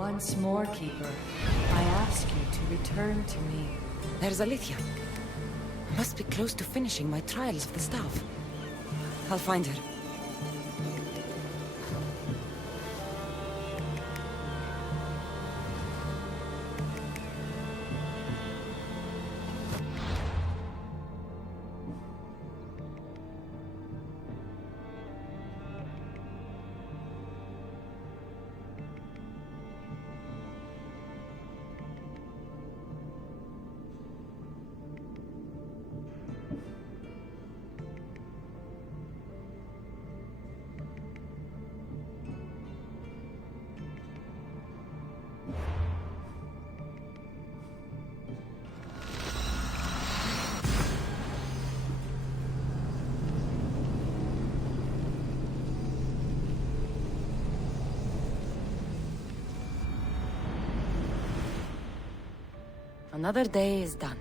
Once more, Keeper, I ask you to return to me. There's Alethea. I must be close to finishing my trials of the staff. I'll find her. Another day is done.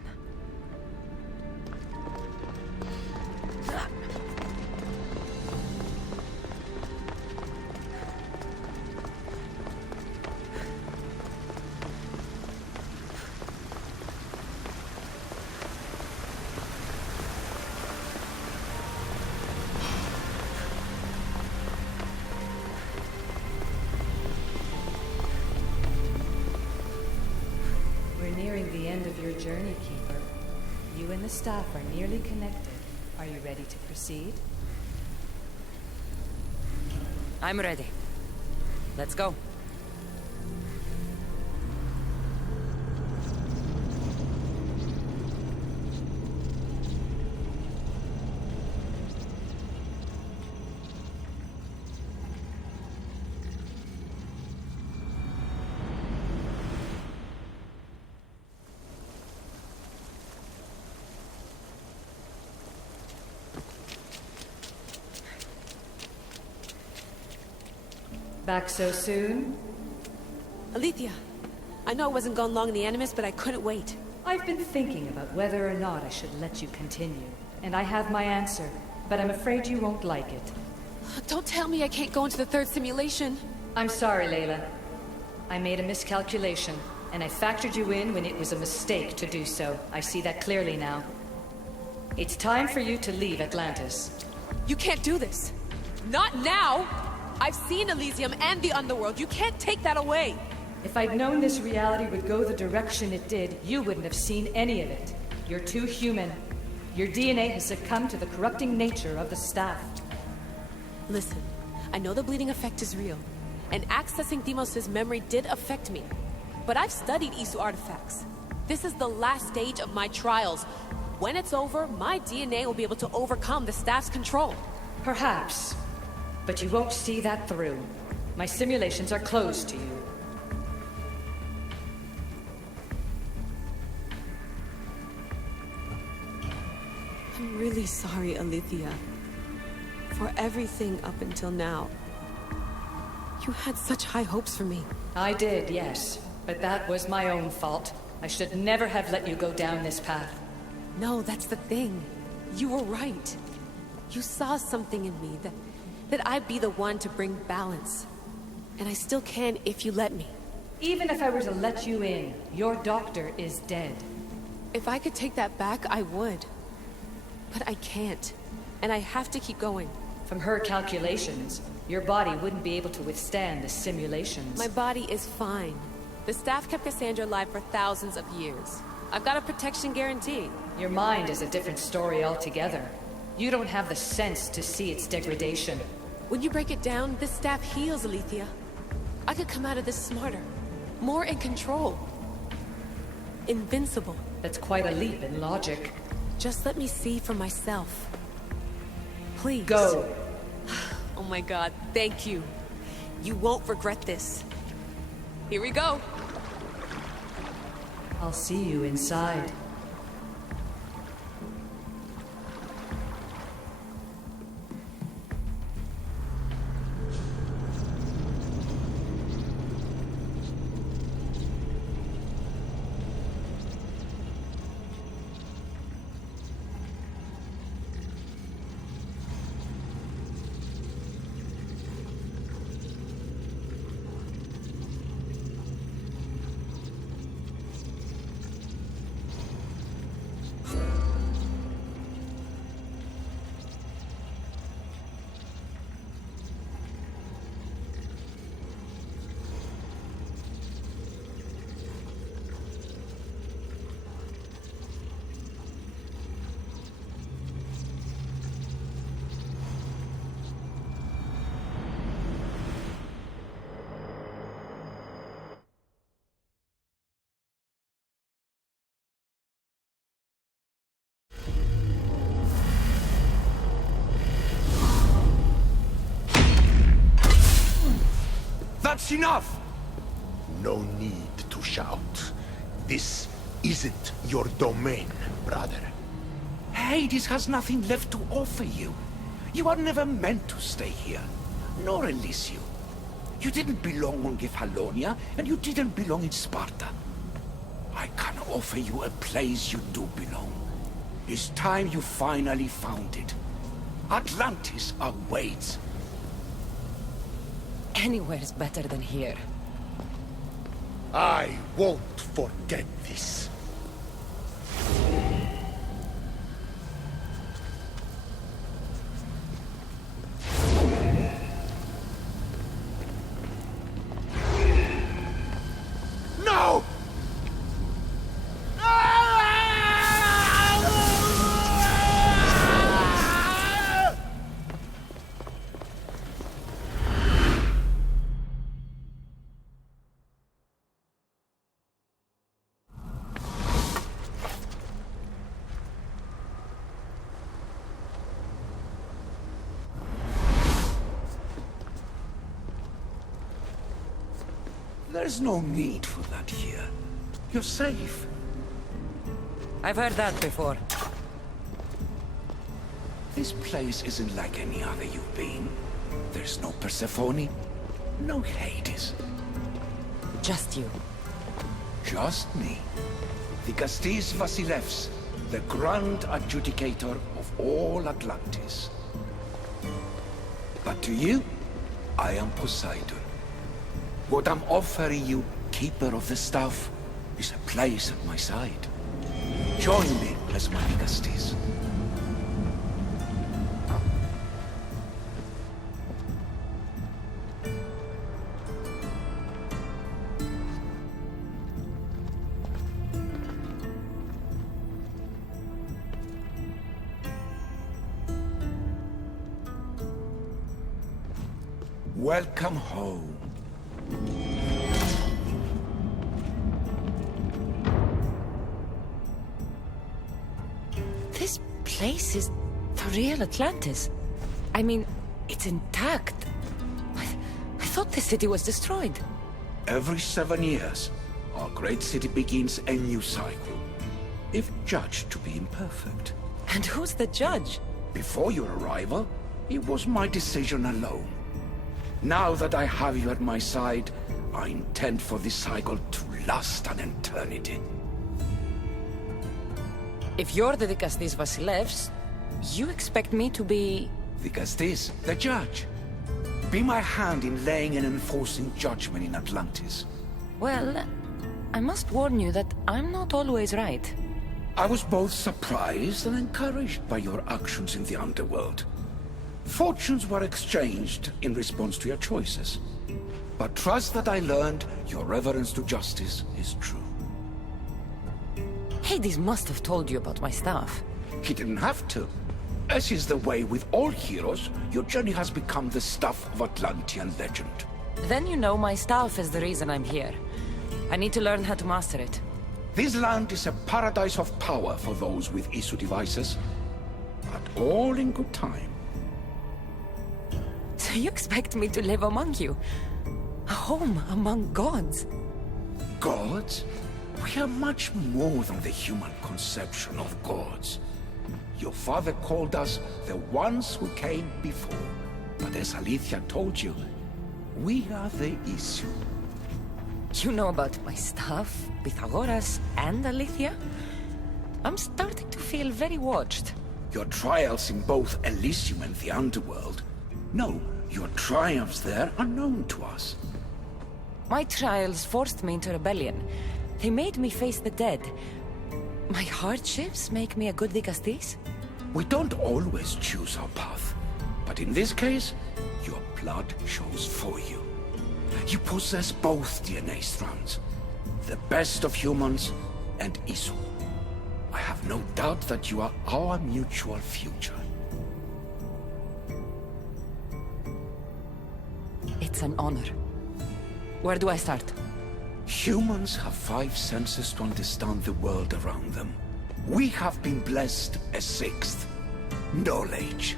The end of your journey, Keeper. You and the staff are nearly connected. Are you ready to proceed? I'm ready. Let's go. Back so soon? Alethea, I know I wasn't gone long in the Animus, but I couldn't wait. I've been thinking about whether or not I should let you continue, and I have my answer, but I'm afraid you won't like it. Don't tell me I can't go into the third simulation. I'm sorry, Layla. I made a miscalculation, and I factored you in when it was a mistake to do so. I see that clearly now. It's time for you to leave Atlantis. You can't do this. Not now! I've seen Elysium and the Underworld. You can't take that away! If I'd known this reality would go the direction it did, you wouldn't have seen any of it. You're too human. Your DNA has succumbed to the corrupting nature of the staff. Listen, I know the bleeding effect is real, and accessing Deimos' memory did affect me. But I've studied Isu artifacts. This is the last stage of my trials. When it's over, my DNA will be able to overcome the staff's control. Perhaps. But you won't see that through. My simulations are closed to you. I'm really sorry, Alethea. For everything up until now. You had such high hopes for me. I did, yes. But that was my own fault. I should never have let you go down this path. No, that's the thing. You were right. You saw something in me that I'd be the one to bring balance. And I still can if you let me. Even if I were to let you in, your doctor is dead. If I could take that back, I would. But I can't. And I have to keep going. From her calculations, your body wouldn't be able to withstand the simulations. My body is fine. The staff kept Cassandra alive for thousands of years. I've got a protection guarantee. Your mind is a different story altogether. You don't have the sense to see its degradation. When you break it down, this staff heals, Alethea. I could come out of this smarter, more in control. Invincible. That's quite a leap in logic. Just let me see for myself. Please. Go. Oh my god, thank you. You won't regret this. Here we go. I'll see you inside. That's enough! No need to shout. This isn't your domain, brother. Hades has nothing left to offer you. You are never meant to stay here, nor Elysium. You didn't belong on Kefalonia, and you didn't belong in Sparta. I can offer you a place you do belong. It's time you finally found it. Atlantis awaits. Anywhere's better than here. I won't forget this. No! There's no need for that here. You're safe. I've heard that before. This place isn't like any other you've been. There's no Persephone, no Hades. Just you. Just me. Dikastis Vasilevs, the grand adjudicator of all Atlantis. But to you, I am Poseidon. What I'm offering you, Keeper of the Staff, is a place at my side. Join me as my Dikastis. Welcome home. This place is the real Atlantis. I mean, it's intact. I thought the city was destroyed. Every 7 years, our great city begins a new cycle, if judged to be imperfect. And who's the judge? Before your arrival, it was my decision alone. Now that I have you at my side, I intend for this cycle to last an eternity. If you're the Dikastis Vasilevs, you expect me to be... Dikastis, the judge. Be my hand in laying and enforcing judgment in Atlantis. Well, I must warn you that I'm not always right. I was both surprised and encouraged by your actions in the underworld. Fortunes were exchanged in response to your choices. But trust that I learned your reverence to justice is true. Hades must have told you about my staff. He didn't have to. As is the way with all heroes, your journey has become the stuff of Atlantean legend. Then you know my staff is the reason I'm here. I need to learn how to master it. This land is a paradise of power for those with issue devices, but all in good time. So you expect me to live among you? A home among gods? Gods? We are much more than the human conception of gods. Your father called us the ones who came before. But as Alethea told you, we are the issue. You know about my staff, Pythagoras, and Alethea? I'm starting to feel very watched. Your trials in both Elysium and the underworld. No, your triumphs there are known to us. My trials forced me into rebellion. They made me face the dead. My hardships make me a good Dikastis? We don't always choose our path, but in this case, your blood shows for you. You possess both DNA strands, the best of humans and Isu. I have no doubt that you are our mutual future. It's an honor. Where do I start? Humans have 5 senses to understand the world around them. We have been blessed a 6th. Knowledge.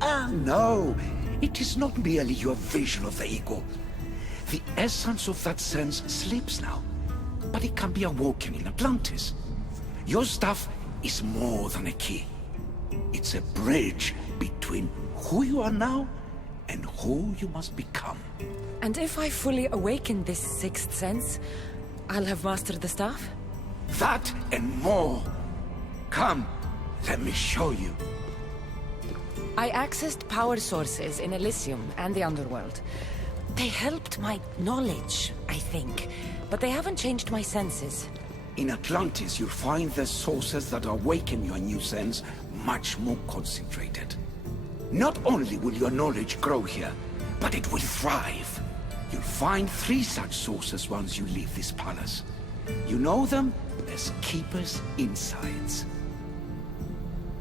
Ah, no. It is not merely your vision of the ego. The essence of that sense sleeps now, but it can be awoken in Atlantis. Your stuff is more than a key. It's a bridge between who you are now and who you must become. And if I fully awaken this sixth sense, I'll have mastered the staff? That and more. Come, let me show you. I accessed power sources in Elysium and the Underworld. They helped my knowledge, I think, but they haven't changed my senses. In Atlantis, you'll find the sources that awaken your new sense much more concentrated. Not only will your knowledge grow here, but it will thrive. You'll find 3 such sources once you leave this palace. You know them as Keeper's Insides.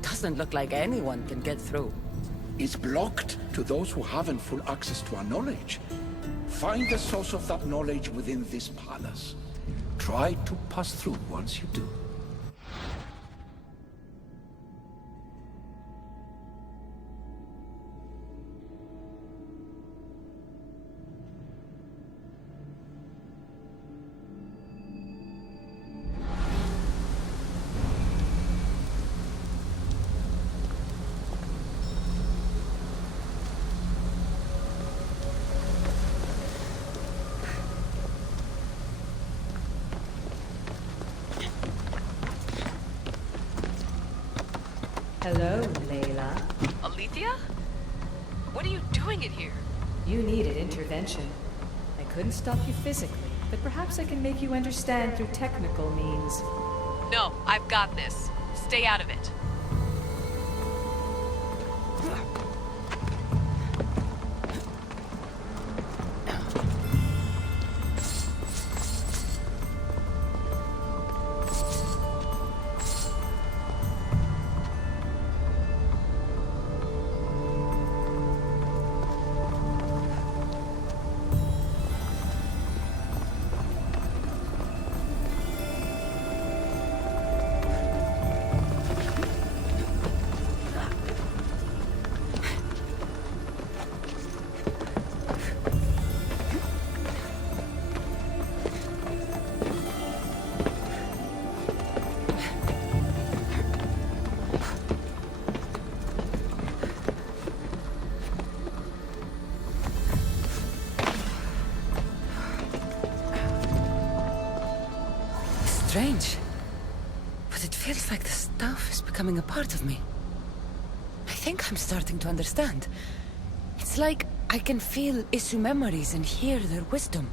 Doesn't look like anyone can get through. It's blocked to those who haven't full access to our knowledge. Find the source of that knowledge within this palace. Try to pass through once you do. Hello, Layla. Alethea? What are you doing in here? You needed intervention. I couldn't stop you physically, but perhaps I can make you understand through technical means. No, I've got this. Stay out of it. Strange. But it feels like the stuff is becoming a part of me. I think I'm starting to understand. It's like I can feel Isu memories and hear their wisdom.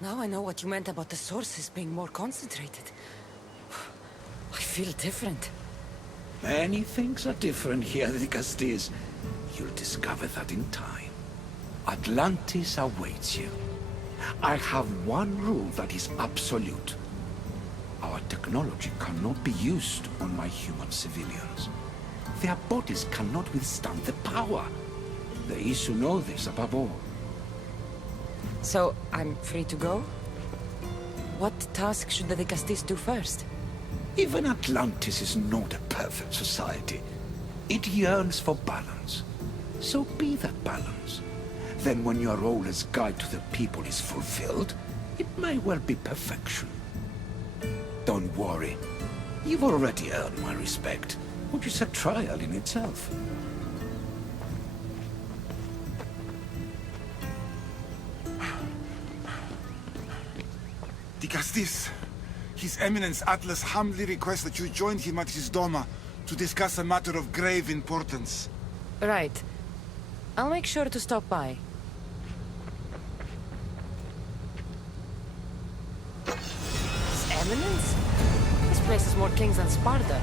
Now I know what you meant about the sources being more concentrated. I feel different. Many things are different here, Zkaza. You'll discover that in time. Atlantis awaits you. I have one rule that is absolute. Our technology technology cannot be used on my human civilians. Their bodies cannot withstand the power. The Isu know this above all. So, I'm free to go? What task should the Dicastis do first? Even Atlantis is not a perfect society. It yearns for balance. So be that balance. Then when your role as guide to the people is fulfilled, it may well be perfection. Don't worry. You've already earned my respect, which is a trial in itself. Dicastis, His Eminence Atlas humbly requests that you join him at his Doma to discuss a matter of grave importance. Right. I'll make sure to stop by. His Eminence? This place has more kings than Sparta.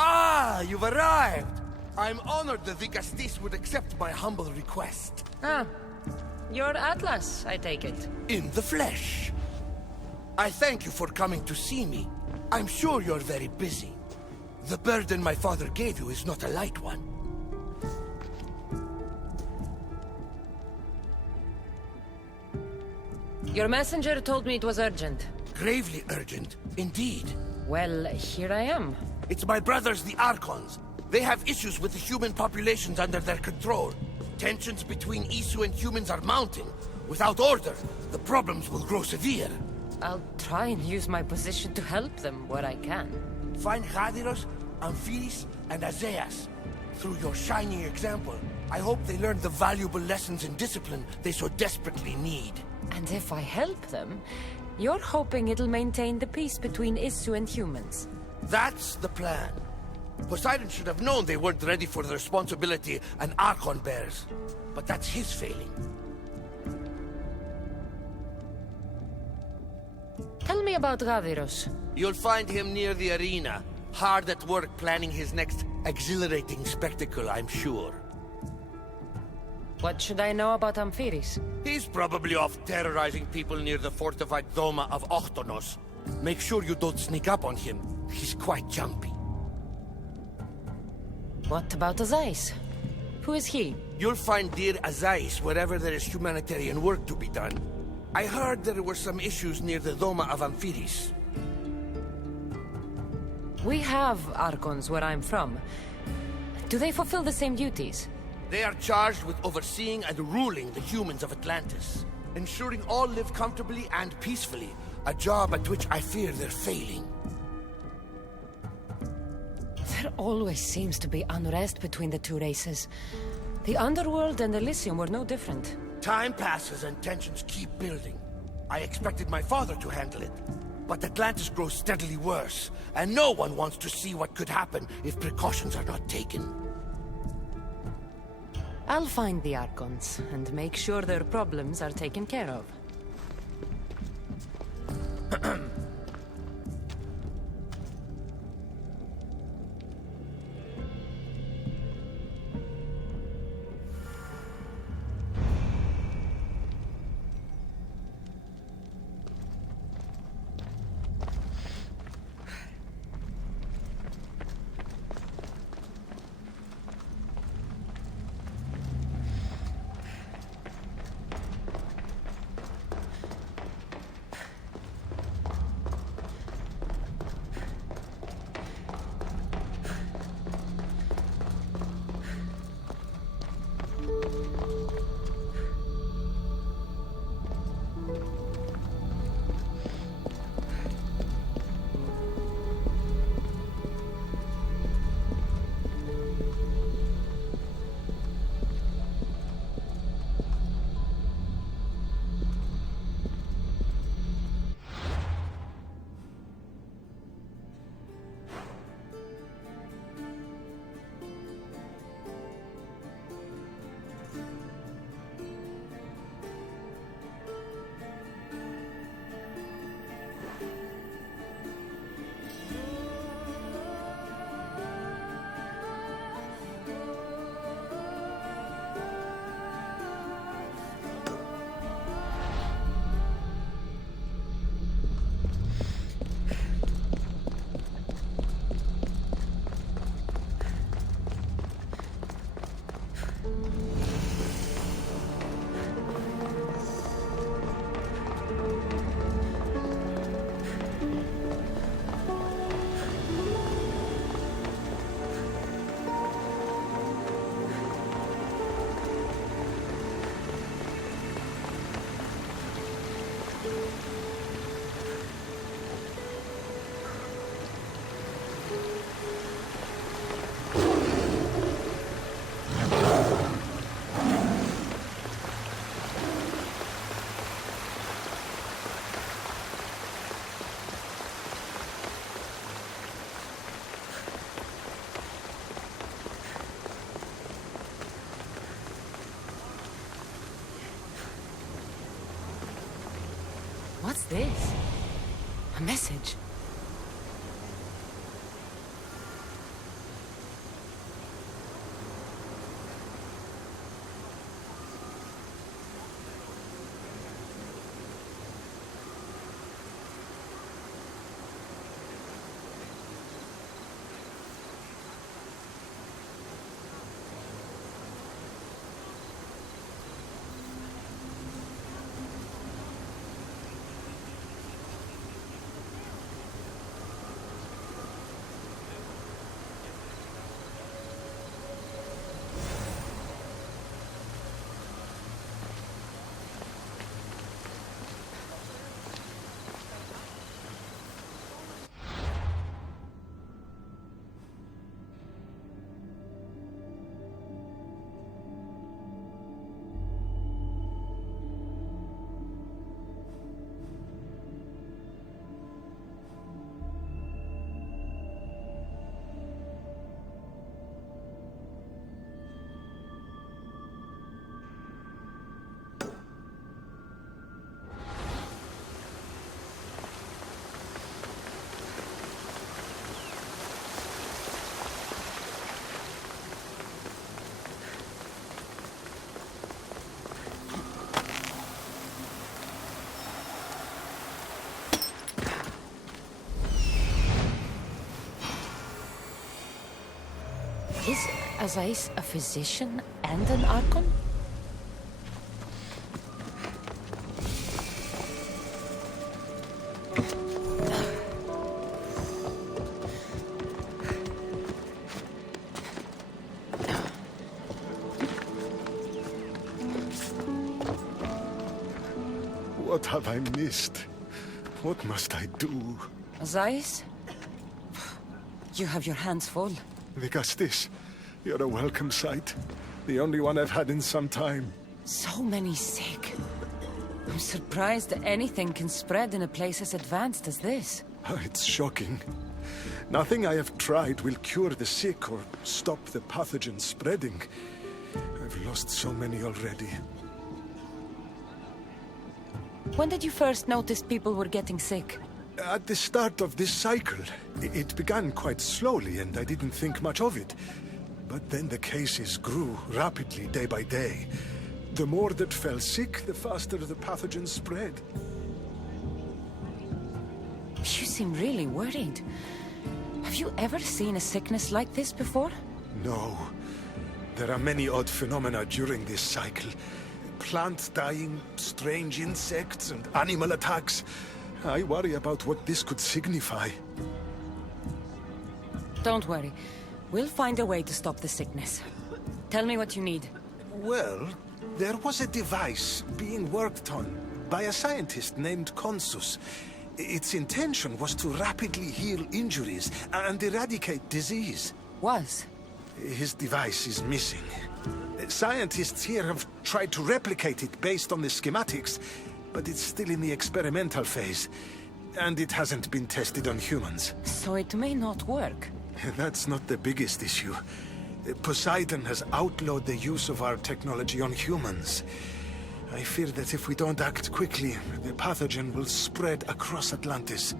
Ah, you've arrived! I'm honored the Dicastis would accept my humble request. Ah, you're Atlas, I take it. In the flesh. I thank you for coming to see me. I'm sure you're very busy. The burden my father gave you is not a light one. Your messenger told me it was urgent. Gravely urgent, indeed. Well, here I am. It's my brothers, the Archons. They have issues with the human populations under their control. Tensions between Isu and humans are mounting. Without order, the problems will grow severe. I'll try and use my position to help them where I can. Find Hadiros, Amphiris, and Azeas. Through your shining example, I hope they learn the valuable lessons in discipline they so desperately need. And if I help them, you're hoping it'll maintain the peace between Isu and humans. That's the plan. Poseidon should have known they weren't ready for the responsibility an Archon bears. But that's his failing. Tell me about Gaviros. You'll find him near the arena, hard at work planning his next exhilarating spectacle, I'm sure. What should I know about Amphiris? He's probably off terrorizing people near the fortified Doma of Ochtonos. Make sure you don't sneak up on him. He's quite jumpy. What about Azais? Who is he? You'll find dear Azais wherever there is humanitarian work to be done. I heard there were some issues near the Doma of Amphiris. We have Archons where I'm from. Do they fulfill the same duties? They are charged with overseeing and ruling the humans of Atlantis. Ensuring all live comfortably and peacefully. A job at which I fear they're failing. There always seems to be unrest between the two races. The Underworld and Elysium were no different. Time passes and tensions keep building. I expected my father to handle it. But Atlantis grows steadily worse, and no one wants to see what could happen if precautions are not taken. I'll find the Archons and make sure their problems are taken care of. What's this? A message? Is Azais a physician and an Archon? What have I missed? What must I do? Azais? You have your hands full. Vigastis, you're a welcome sight. The only one I've had in some time. So many sick. I'm surprised that anything can spread in a place as advanced as this. It's shocking. Nothing I have tried will cure the sick or stop the pathogen spreading. I've lost so many already. When did you first notice people were getting sick? At the start of this cycle, it began quite slowly and I didn't think much of it. But then the cases grew rapidly day by day. The more that fell sick, the faster the pathogen spread. You seem really worried. Have you ever seen a sickness like this before? No. There are many odd phenomena during this cycle. Plants dying, strange insects, and animal attacks. I worry about what this could signify. Don't worry. We'll find a way to stop the sickness. Tell me what you need. Well, there was a device being worked on by a scientist named Consus. Its intention was to rapidly heal injuries and eradicate disease. Was? His device is missing. Scientists here have tried to replicate it based on the schematics, but it's still in the experimental phase, and it hasn't been tested on humans. So it may not work. That's not the biggest issue. Poseidon has outlawed the use of our technology on humans. I fear that if we don't act quickly, the pathogen will spread across Atlantis.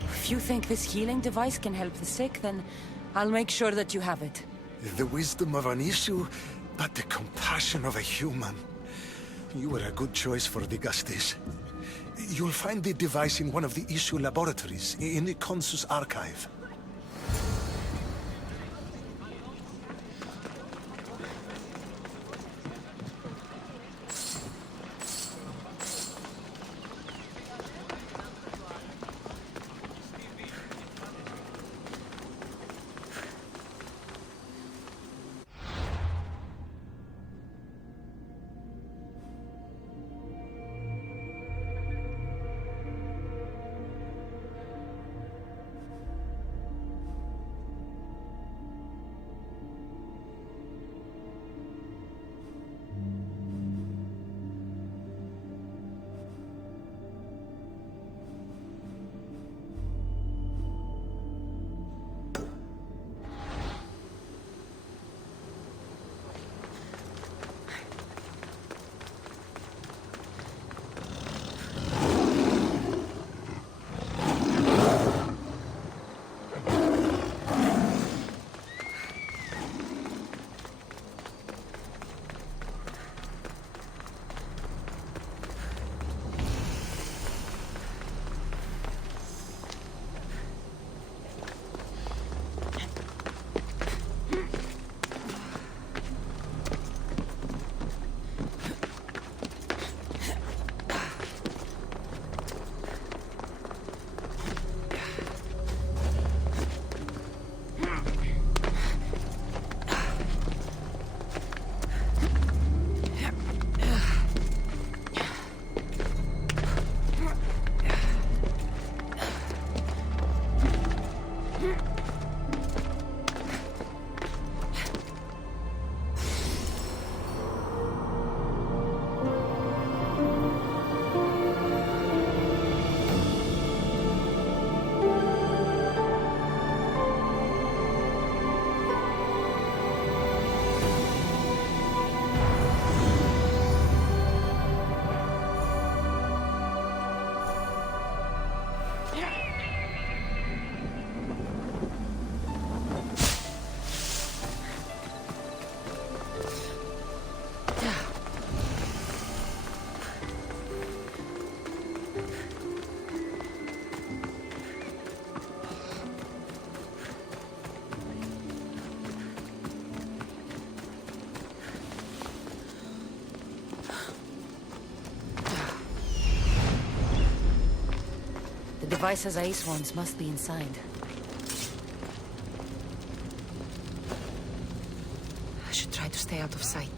If you think this healing device can help the sick, then I'll make sure that you have it. The wisdom of an issue, but the compassion of a human. You were a good choice for Vigastis. You'll find the device in one of the issue laboratories, in the Consus archive. The devices Ace wants must be inside. I should try to stay out of sight.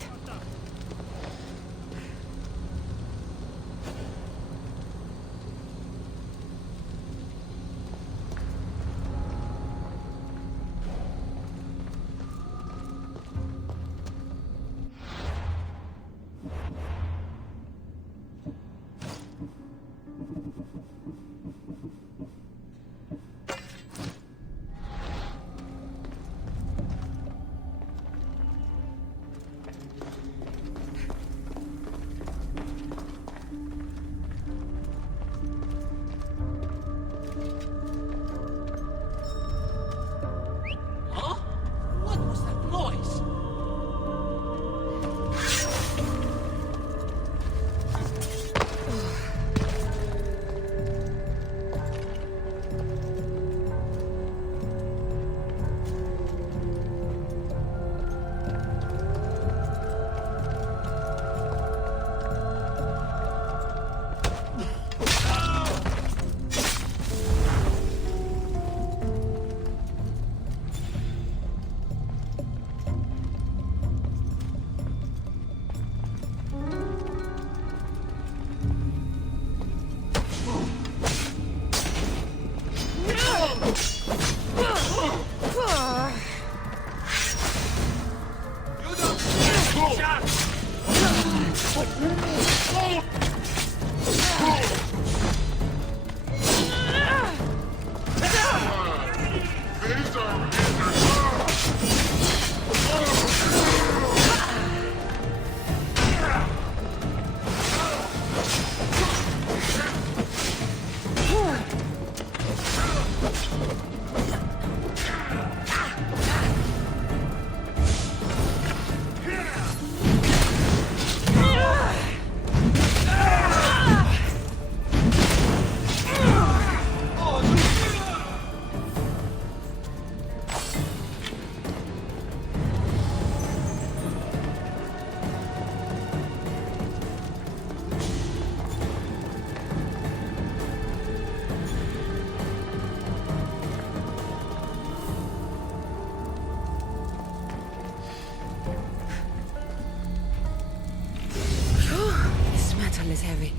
Is heavy.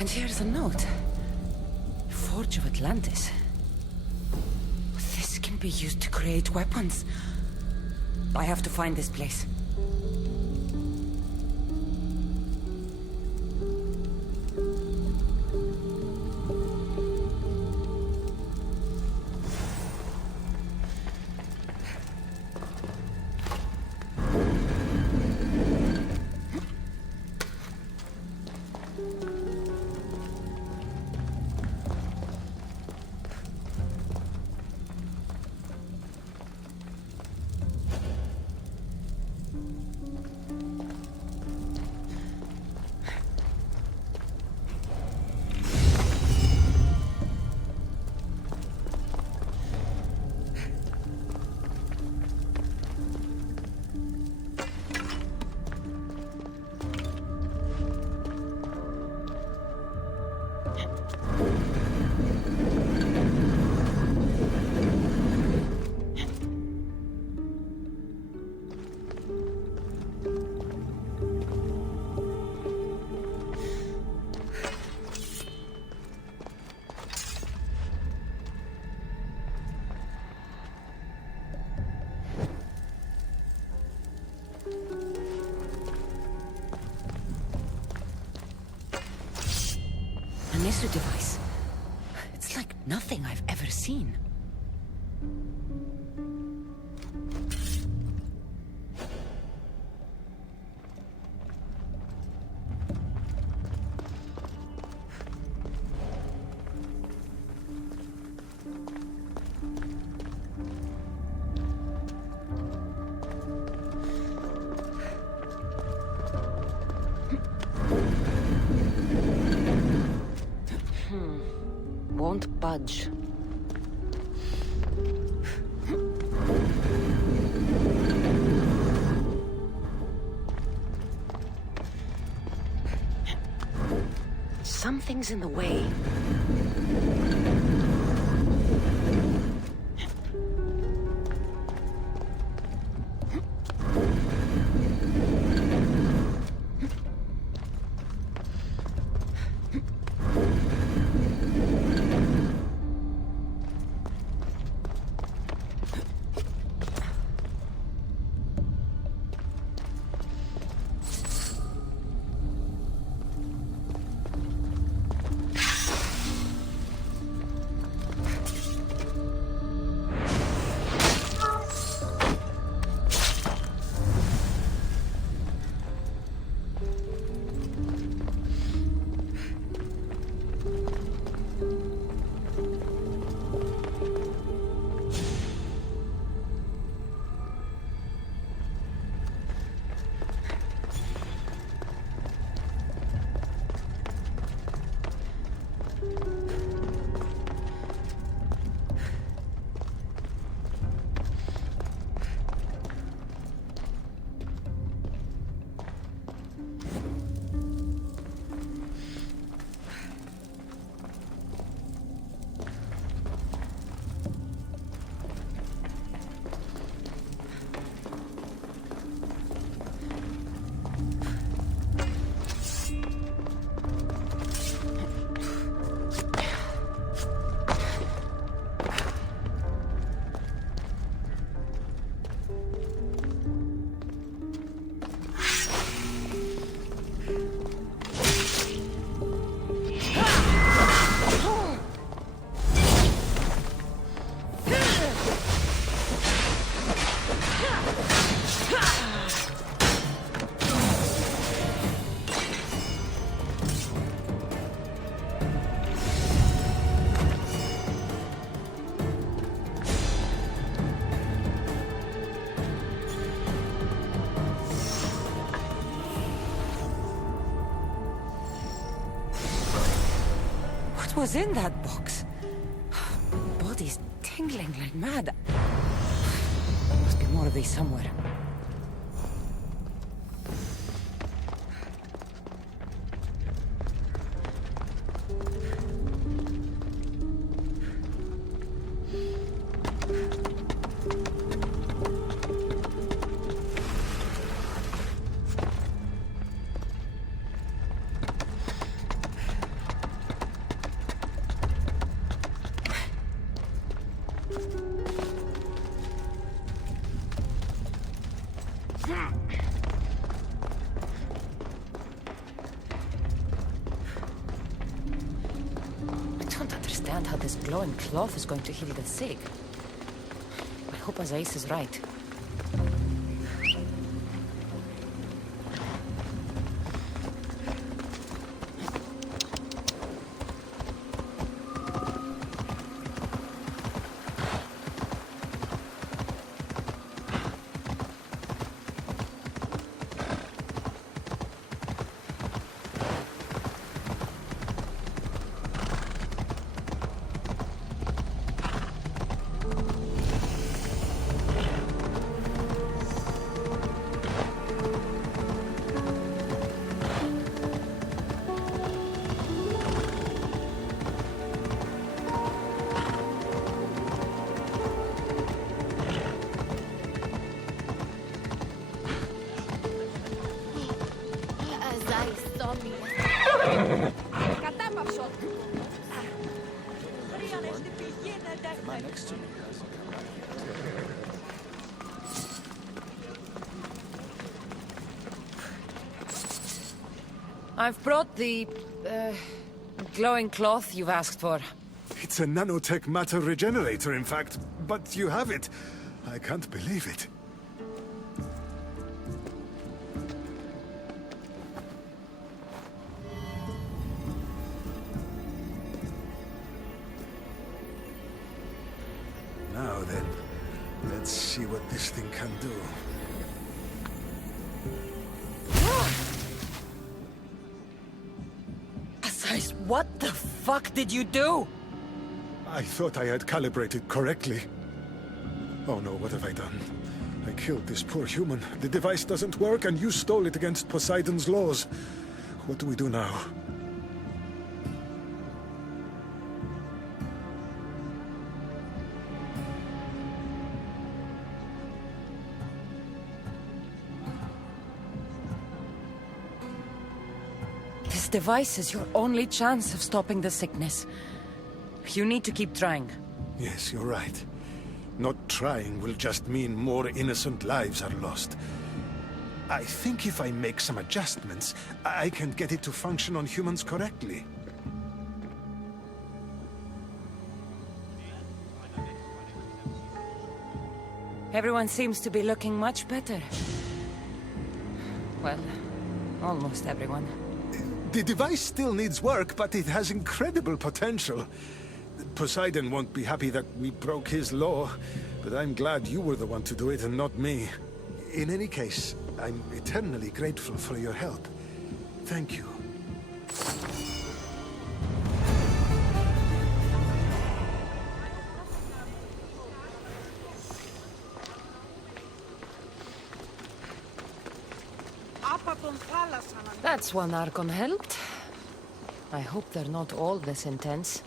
And here's a note. Forge of Atlantis. This can be used to create weapons. I have to find this place. Device. It's like nothing I've ever seen. Won't budge. Something's in the way. was in that box? Body's tingling like mad. Must be more of these somewhere. How this glowing cloth is going to heal the sick. I hope Azais is right. I've brought the, glowing cloth you've asked for. It's a nanotech matter regenerator, in fact. But you have it. I can't believe it. Now then, let's see what this thing can do. What the fuck did you do? I thought I had calibrated correctly. Oh no, what have I done? I killed this poor human. The device doesn't work, and you stole it against Poseidon's laws. What do we do now? This device is your only chance of stopping the sickness. You need to keep trying. Yes, you're right. Not trying will just mean more innocent lives are lost. I think if I make some adjustments, I can get it to function on humans correctly. Everyone seems to be looking much better. Well, almost everyone. The device still needs work, but it has incredible potential. Poseidon won't be happy that we broke his law, but I'm glad you were the one to do it and not me. In any case, I'm eternally grateful for your help. Thank you. That's one Archon helped. I hope they're not all this intense.